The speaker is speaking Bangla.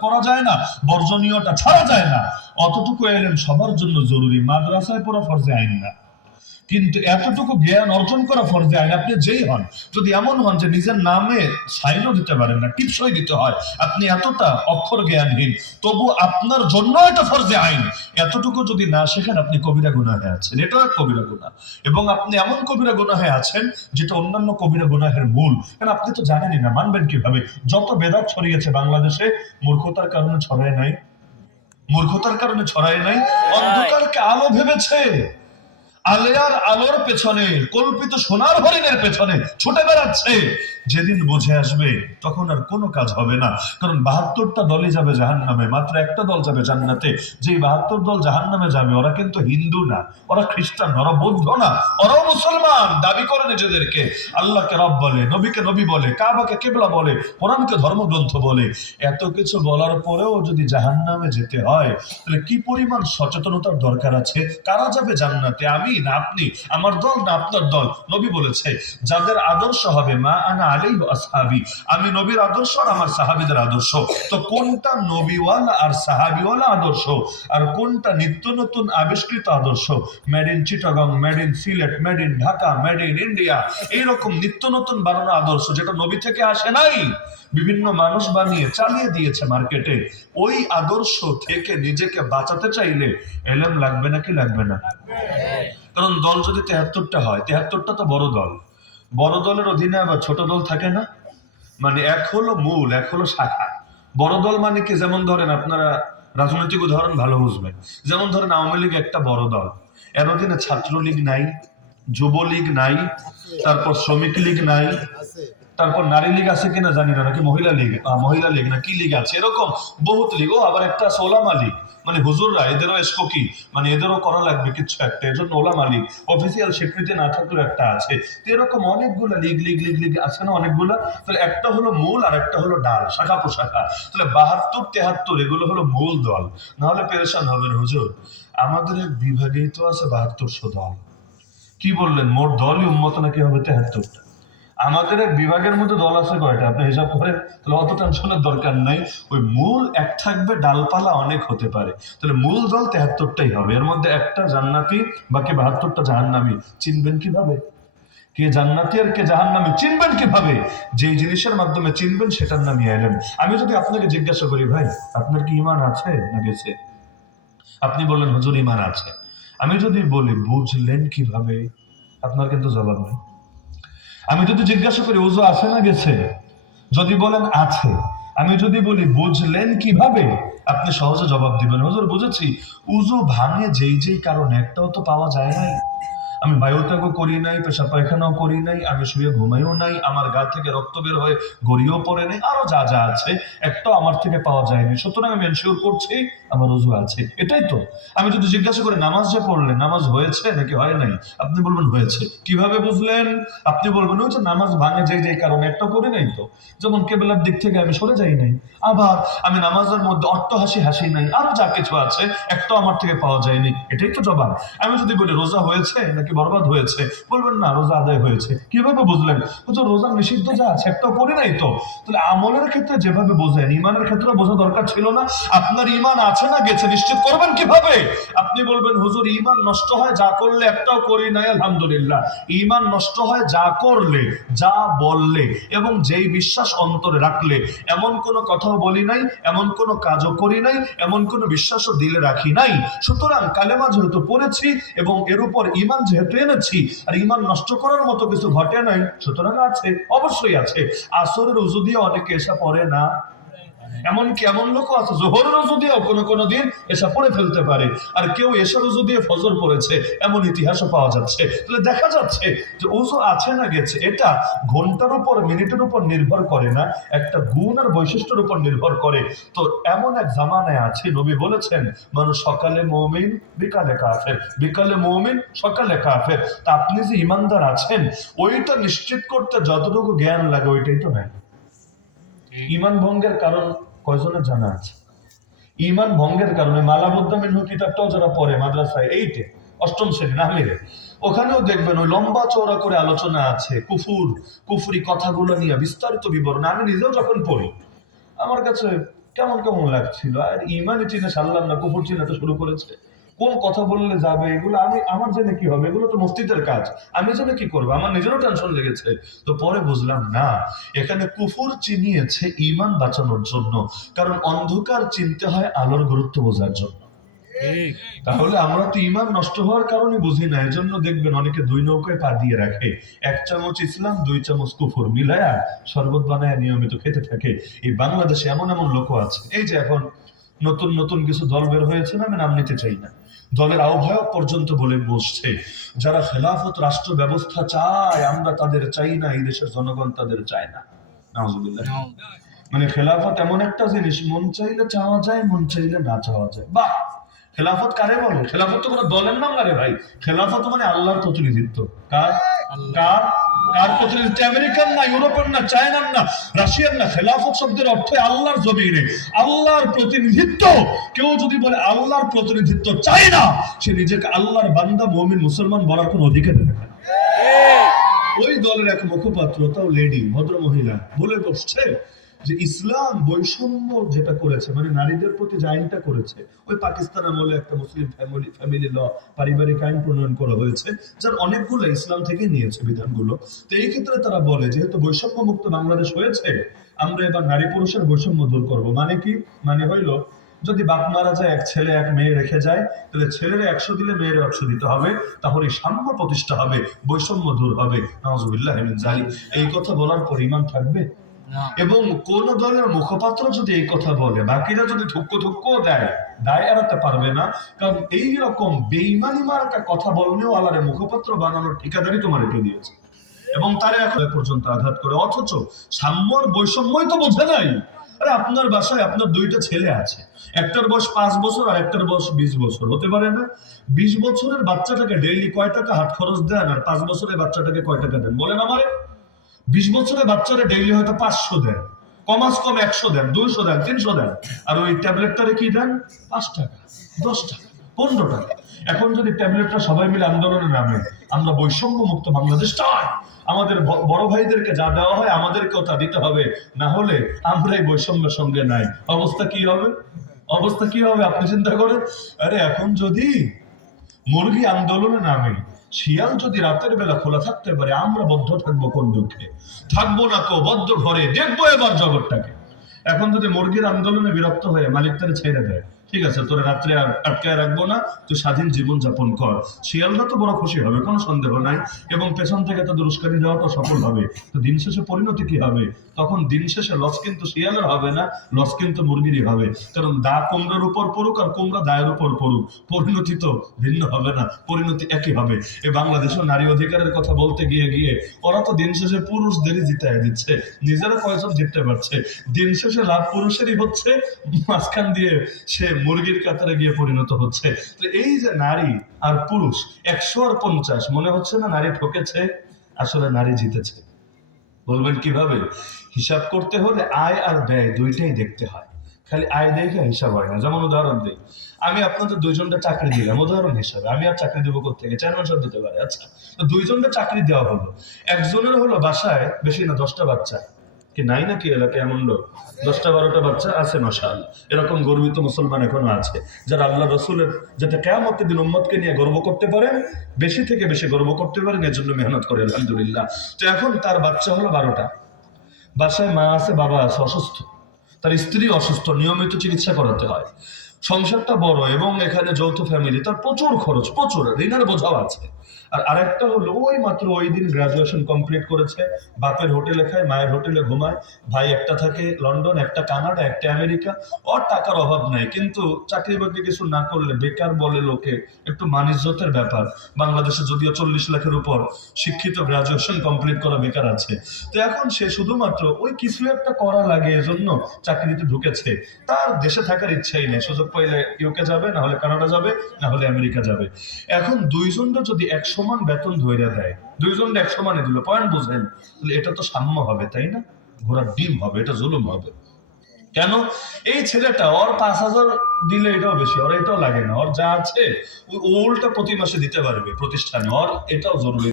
করা যায় না বর্জনীয়টা ছাড়া যায় না। অতটুকু এলেন সবার জন্য জরুরি। মাদ্রাসায় পড়া ফরজে আইন না। কিন্তু এতটুকু জ্ঞান অর্জন করা ফরজে আইন আপনি যেই হন যদি এমন হন যে নিজের নামে সাইনও দিতে পারেন না টিপসই দিতে হয় আপনি এতটা অক্ষর জ্ঞানহীন তবু আপনার জন্য এটা ফরজে আইন। এতটুকু যদি না শেখেন আপনি কবিরা গুনাহে আছেন। এটাও এক কবিরা গুনাহ। এবং আপনি এমন কবিরা গুনাহে আছেন যেটা অন্যান্য কবিরা গুনাহের মূল। কারণ আপনি তো জানেনই না মানবেন কীভাবে? যত বেদাত ছড়িয়েছে বাংলাদেশে মূর্খতার কারণে ছড়ায় নাই। মূর্খতার কারণে ছড়ায় নাই। অন্ধকারকে আলো ভেবেছে। আলেয়ার আলোর পেছনে, কল্পিত সোনার হরিণের পেছনে ছুটে বেড়াচ্ছে। যেদিন বুঝে আসবে, তখন আর কোনো কাজ হবে না। কারণ বাহাত্তরটা দলই যাবে জাহান নামে মাত্র একটা দল যাবে জান্নাতে। যেই বাহাত্তর দল জাহান নামে যাবে, ওরা কিন্তু হিন্দু না, ওরা খ্রিস্টান ওরা বৌদ্ধ না, ওরাও মুসলমান। দাবি করে নিজেদেরকে, আল্লাহকে রব বলে, নবীকে নবী বলে, কাবাকে কেবলা বলে, কোরআনকে ধর্মগ্রন্থ বলে। এত কিছু বলার পরেও যদি জাহান নামে যেতে হয়, তাহলে কি পরিমাণ সচেতনতার দরকার আছে? কারা যাবে জান্নাতে? আমি না আপনি, আমার দল না আপনার দল। নবী বলেছে, যাদের আদর্শ হবে, মা আনা আলাই আসহাবি আমি নবীর আদর্শ আর আমার সাহাবিদের আদর্শ। তো কোনটা নবীওয়ালা আর সাহাবিওয়ালা আদর্শ? আর কোনটা নিত্য নতুন আবিষ্কৃত আদর্শ? Made in Chittagong made in Sylhet made in Dhaka made in India এইরকম নিত্য নতুন বানানো আদর্শ যেটা নবী থেকে আসে নাই। বিভিন্ন মানুষ বানিয়ে, চালিয়ে দিয়েছে মার্কেটে। ওই আদর্শ থেকে নিজেকে বাঁচাতে চাইলে এলেম লাগবে নাকি লাগবে না? কারণ দল যদি তেহাত্তরটা হয়, তেহাত্তরটা তো বড় দল। বড় দলের অধীনে আবার ছোট দল থাকে না। মানে এক হলো মূল, এক হলো শাখা। বড় দল মানে কি? যেমন ধরেন আপনারা রাজনৈতিক উদাহরণ ভালো বুঝবেন। যেমন ধরেন আওয়ামী লীগ একটা বড় দল। এর অধীনে ছাত্রলীগ নাই, যুবলীগ নাই, তারপর শ্রমিক লীগ নাই, তারপর নারী লীগ আছে কিনা জানি না, নাকি মহিলা লীগ? মহিলা লীগ না, কি লীগ আছে? এরকম বহুত লীগ। ও আবার একটা ওলামা লীগ। মানে হুজুররা, এদেরও এসকো কি? মানে এদেরও করা লাগবে কিছু একটা। এর জন্য ওলামা লীগ অফিসিয়াল স্বীকৃতি না থাকলেও একটা আছে। তো এরকম অনেকগুলো লিগ লিগ লিগ লিগ আছে না অনেকগুলো? তাহলে একটা হলো মূল আর একটা হলো ডাল, শাখা প্রশাখা। তাহলে বাহাত্তর, তেহাত্তর, এগুলো হলো মূল দল। নাহলে পেরেশান হবেন হুজুর। আমাদের বিভাগেই তো আছে বাহাত্তরশো দল। কি বললেন? মোট দলই উন্মত নাকি হবে তেহাত্তরটা? আমাদের বিভাগের মধ্যে দল আছে কয়টা? আপনি হিসাব করেন। তাহলে অত টেনশনের দরকার নাই। ওই মূল এক থাকবে, ডালপালা অনেক হতে পারে। তাহলে মূল দল তেহাত্তরটাই হবে। এর মধ্যে একটা জান্নাতি, বাকি বাহাত্তরটা জাহান্নামি। চিনবেন কীভাবে? কে জান্নাতি আর কে জাহান্নামি, চিনবেন কীভাবে? যেই জিনিসের মাধ্যমে চিনবেন, সেটার নামই এলেন আমি যদি আপনাকে জিজ্ঞাসা করি, ভাই, আপনার কি ইমান আছে না গেছে? আপনি বললেন, হুজুর ইমান আছে। আমি যদি বলি, বুঝলেন কীভাবে? আপনার কিন্তু জবাব নেই। আমি যদি জিজ্ঞাসা করি ওজু আছে না গেছে? যদি বলেন, আছে। আমি যদি বলি, বুঝলেন কীভাবে? আপনি সহজে জবাব দিবেন। হুজুর, বুঝেছি। উজু ভাঙে যেই যেই কারণে, একটাও তো পাওয়া যায় নাই। আমি বায়ুত্যাগও করি নাই পেশা পায়খানাও করি নাই, আমি শুয়ে ঘুমাইও নাই, আমার গা থেকে রক্ত বের হয়ে গড়িয়েও পড়ে নেই, আরও যা যা আছে, একটাও আমার থেকে পাওয়া যায়নি। সুতরাং আমি এনশিওর করছি আমার উজু আছে। এটাই তো। আমি যদি জিজ্ঞাসা করি, নামাজ যে পড়লেন, নামাজ হয়েছে নাকি হয় নাই? আপনি বলবেন, হয়েছে। কীভাবে বুঝলেন? আপনি বলবেন, ওই যে নামাজ ভাঙে যে যে কারণে, একটা করি নাই তো। যেমন কেবলার দিক থেকে আমি সরে যাই নাই, আবার আমি নামাজের মধ্যে অট্ট হাসি হাসি নাই, আরও যা কিছু আছে, একটাও আমার থেকে পাওয়া যায়নি। এটাই তো জবাব। আমি যদি বলি, রোজা হয়েছে নাকি বরবাদ হয়েছে। বলবেন, না, রোজা আদায় হয়েছে। কীভাবে বুঝলেন? হুজুর রোজা নিষিদ্ধ যা আছে একটাও করি নাই তো। তাহলে আমলের ক্ষেত্রে যেভাবে বোঝেন ইমানের ক্ষেত্রে বোঝা দরকার ছিল না। আপনার ইমান আছে না গেছে, নিশ্চিত করবেন কীভাবে? আপনি বলবেন, হুজুর ইমান নষ্ট হয়, যা করলে একটাও করি নাই, আলহামদুলিল্লাহ। ইমান নষ্ট হয় যা করলে, যা বললে, এবং যেই বিশ্বাস অন্তরে রাখলে। এমন কোনো কথাও বলি নাই, এমন কোনো কাজও করি নাই, এমন কোনো বিশ্বাসও দিলে রাখি নাই। সুতরাং কালেমা যেহেতু পড়েছি, এবং এর উপর ইমান যেহেতু এনেছি আর ইমান নষ্ট করার মতো কিছু ঘটে নাই, সুতরাং আছে, অবশ্যই আছে। আসরের উজু দিয়ে অনেকে এসে পড়ে না। এমনকি এমন লোকও আছে জোহরের উজু দিয়েও কোনো কোনো দিন এসা পড়ে ফেলতে পারে, আর কেউ এসার উজু দিয়ে ফজর পড়েছে, এমন ইতিহাসও পাওয়া যাচ্ছে। তাহলে দেখা যাচ্ছে যে উজু আছে না গেছে, এটা ঘণ্টার উপর, মিনিটের উপর নির্ভর করে না, একটা গুণ আর বৈশিষ্ট্যের উপর নির্ভর করে। তো এমন এক জামানায় আছে, নবী বলেছেন মানুষ সকালে মৌমিন, বিকালে কাফের। বিকালে মৌমিন, সকালে কাফের। তা আপনি যে ইমানদার আছেন, ওইটা নিশ্চিত করতে যতটুকু জ্ঞান লাগে, ওইটাই তো নাই। ইমান ভঙ্গের কারণ কয়জনের জানা আছে? ইমান ভঙ্গের কারণে মালাবুদ্দা মিনহু কিতাবটাও যারা পড়ে মাদ্রাসায়, এইটে, অষ্টম শ্রেণি নামিরে ওখানেও দেখবেন ওই লম্বা চওড়া করে আলোচনা আছে, কুফুর, কুফুরি কথাগুলো নিয়ে বিস্তারিত বিবরণ। আমি নিজেও যখন পড়ি, আমার কাছে কেমন কেমন লাগছিল, আর ইমানে চিনে সারলাম না কুকুর চিনাতে শুরু করেছে। কোন কথা বললে যাবে? এগুলো আমি আমার জেনে কি হবে? এগুলো তো মসজিদের কাজ। আমি জেনে কি করব? আমার নিজেরও টেনশন লেগেছে। তো পরে বুঝলাম না। এখানে কুফুর চিনিয়েছে ইমান বাঁচানোর জন্য। কারণ অন্ধকার চিনতে হয় আলোর গুরুত্ব বোঝার জন্য। তাহলে আমরা তো ইমান নষ্ট হওয়ার কারণে বুঝি না। এজন্য দেখবেন অনেকে দুই নৌকায় পা দিয়ে রাখে। এক চামচ ইসলাম দুই চামচ কুফর মিলায়া শরবত বানায় নিয়মিত খেতে থাকে। এই বাংলাদেশে এমন এমন লোক আছে। এই যে এখন নতুন নতুন কিছু দল বের হয়েছে না, আমি নাম নিতে চাই না। দলের আহ্বায়ক পর্যন্ত বলে বসছে, যারা খেলাফত রাষ্ট্র ব্যবস্থা চায়, আমরা তাদের চাই না, এই দেশের জনগণ তাদের চায় না। মানে খেলাফত এমন একটা জিনিস, মন চাইলে চাওয়া যায়, মন চাইলে না চাওয়া যায়। বাহ! খেলাফত কারে বলে? খেলাফত তো কোনো দলের নাম না রে ভাই। খেলাফত মানে আল্লাহর প্রতিনিধিত্ব। কার? কার? কার প্রতিনিধিত্ব আমেরিকান না ইউরোপের না চায়নার না রাশিয়ার না খেলাফত শব্দের অর্থ আল্লাহর জমিনে আল্লাহর প্রতিনিধিত্ব। কেউ যদি বলে আল্লাহর প্রতিনিধিত্ব চায় না সে নিজেকে আল্লাহর বান্দা মমিন মুসলমান বলার কোনো অধিকার রাখে ওই দলের এক মুখপাত্র তাও লেডি ভদ্র মহিলা বলে বসছে যে ইসলাম বৈষম্য যেটা করেছে মানে নারীদের প্রতি যে আইনটা করেছে, ওই পাকিস্তান আমলে একটা মুসলিম ফ্যামিলি ফ্যামিলি ল পারিবারিক আইন প্রণয়ন করা হয়েছে, যার অনেকগুলো ইসলাম থেকে নিয়েছে বিধানগুলো। তো এই ক্ষেত্রে তারা বলে, যেহেতু বৈষম্য মুক্ত বাংলাদেশ হয়েছে, আমরা এবার নারী পুরুষের বৈষম্য দূর করব। মানে কি? মানে হইল, যদি বাপ মারা যায়, এক ছেলে, এক মেয়ে রেখে যায়, তাহলে ছেলের একশো দিলে মেয়ের একশো দিতে হবে, তাহলে সাম্য প্রতিষ্ঠা হবে, বৈষম্য দূর হবে। মিন এই কথা বলার পর ইমান থাকবে? এবং কোন দলের মুখপাত্র যদি এই কথা বলে, বাকিরা যদি ধুক্কো ধুক্কো দেয়, দায় এড়াতে পারবে না। কারণ এই রকম বেইমানি মার্কা কথা বললেও আল্লাহর মুখপাত্র বানানোর ঠিকাদারি তোমার রেখে দিয়েছে। এবং তারা এখন পর্যন্ত আঘাত করে। অথচ সাম্যর বৈষম্যই তো বোঝে নাই। আপনার বাসায় আপনার দুইটা ছেলে আছে। একটার বয়স পাঁচ বছর আর একটার বয়স বিশ বছর। হতে পারে না। বিশ বছরের বাচ্চাটাকে ডেইলি কয় টাকা হাত খরচ দেন আর পাঁচ বছরের বাচ্চাটাকে কয় টাকা দেন? বলেন আমারে। বিশ বছরের বাচ্চারা ডেইলি হয়তো পাঁচশো দেন কমাস কম একশো দেন, দুইশো দেন, তিনশো দেন। আর ওই ট্যাবলেটটারে কি দেন? পাঁচ টাকা, দশ টাকা, পনেরো টাকা। এখন যদি ট্যাবলেটটা সবাই মিলে আন্দোলনে নামে, আমরা বৈষম্য মুক্ত বাংলাদেশ চাই। আমাদের বড় ভাইদেরকে যা দেওয়া হয়, আমাদেরকেও তা দিতে হবে। না হলে আমরা এই বৈষম্যের সঙ্গে নাই। অবস্থা কি হবে? অবস্থা কি হবে, আপনি চিন্তা করেন? আরে এখন যদি মুরগি আন্দোলনে নামে শিয়াল যদি রাতের বেলা খোলা থাকতে পারে, আমরা বদ্ধ থাকব কোন দুঃখে? থাকব না তো বদ্ধ ঘরে। দেখব এবার জগৎটাকে। এখন যদি মুরগির আন্দোলনে বিরক্ত হয়ে মালিক তারা ছেড়ে দেয় ঠিক আছে, তোরা রাত্রে আর আটকায় রাখব না, তুই স্বাধীন জীবন যাপন কর। শিয়ালরা তো বড় খুশি হবে, কোনো সন্দেহ নাই। এবং পেছন থেকে তাদের উস্কানি দেওয়াটা সফল হবে। তো দিন শেষে পরিণতি কি হবে? তখন দিন শেষে লস কিন্তু শিয়ালের হবে না, লস কিন্তু মুরগিরই হবে। কারণ দা কুমড়ার উপর পড়ুক আর কুমড়া দায়ের উপর পড়ুক, পরিণতি তো ভিন্ন হবে না, পরিণতি একই হবে। এই বাংলাদেশের নারী অধিকারের কথা বলতে গিয়ে গিয়ে, ওরা তো দিন শেষে পুরুষদেরই জিতায় দিচ্ছে, নিজেরা কয়জন জিততে পারছে? দিন শেষে লাভ পুরুষেরই হচ্ছে, মাঝখান দিয়ে সে মুরগির কাতারে গিয়ে পরিণত হচ্ছে। তো এই যে নারী আর পুরুষ, একশো আর পঞ্চাশ, মনে হচ্ছে না নারী ঠকেছে? আসলে নারী জিতেছে। বলবেন কীভাবে? হিসাব করতে হলে আয় আর ব্যয় দুইটাই দেখতে হয়। খালি আয় দেখে হিসাব হয় না। যেমন উদাহরণ দিই। আমি আপনাদের দুইজনটা চাকরি দিলাম। উদাহরণ হিসাবে, আমি আর চাকরি দেবো থেকে চেয়ারম্যান সাহেব দিতে পারে। আচ্ছা দুইজনটা চাকরি দেওয়া হলো। একজনের হলো বাসায়, বেশি না, দশটা বাচ্চা। কি নাই নাকি এলাকায় এমন লোক? দশটা, বারোটা বাচ্চা আছে, মশাল। এরকম গর্বিত মুসলমান এখনও আছে, যারা আল্লাহ রসুলের যাতে কেমতের দিন উম্মতকে নিয়ে গর্ব করতে পারেন, বেশি থেকে বেশি গর্ব করতে পারেন এর জন্য মেহনত করে, আলহামদুলিল্লাহ। তো এখন তার বাচ্চা হলো বারোটা। বাসায় মা আছে, বাবা আছে, অসুস্থ। তার স্ত্রী অসুস্থ, নিয়মিত চিকিৎসা করাতে হয়। সংসারটা বড় এবং এখানে যৌথ ফ্যামিলি তার প্রচুর খরচ, প্রচুর, ঋণের বোঝাও আছে। আর আরেকটা হলো, ওই মাত্র ওই দিন গ্রাজুয়েশন কমপ্লিট করেছে, বাপের হোটেলে খায়, মায়ের হোটেলে ঘুমায়, ভাই একটা থাকে লন্ডন, একটা কানাডা, একটা আমেরিকা, ওর টাকার অভাব নাই। কিন্তু চাকরি বাকরি কিছু না করলে বেকার বলে লোকে, একটু মানিজ্যতের ব্যাপার। বাংলাদেশে যদিও চল্লিশ লাখের উপর শিক্ষিত গ্রাজুয়েশন কমপ্লিট করা বেকার আছে। তো এখন সে শুধুমাত্র ওই কিছু একটা করা লাগে, এজন্য চাকরিতে ঢুকেছে। তার দেশে থাকার ইচ্ছাই নেই। সুযোগ পাইলে ইউকে যাবে, না হলে কানাডা যাবে, না হলে আমেরিকা যাবে। এখন দুইজনটা যদি এক সমান বেতন ধরে দেয় দুইজন এক সমানে দিল পয়েন্ট বুঝেন, তাহলে এটা তো সাম্য হবে, তাই না? ঘোড়ার ডিম হবে, এটা জুলুম হবে। কেন? এই ছেলেটা, ওর পাঁচ হাজার দিলে এটাও বেশি, ওর এটাও লাগে না, ওর যা আছে উল্টা প্রতি মাসে দিতে পারবে প্রতিষ্ঠানে, ওর এটাও জরুরি।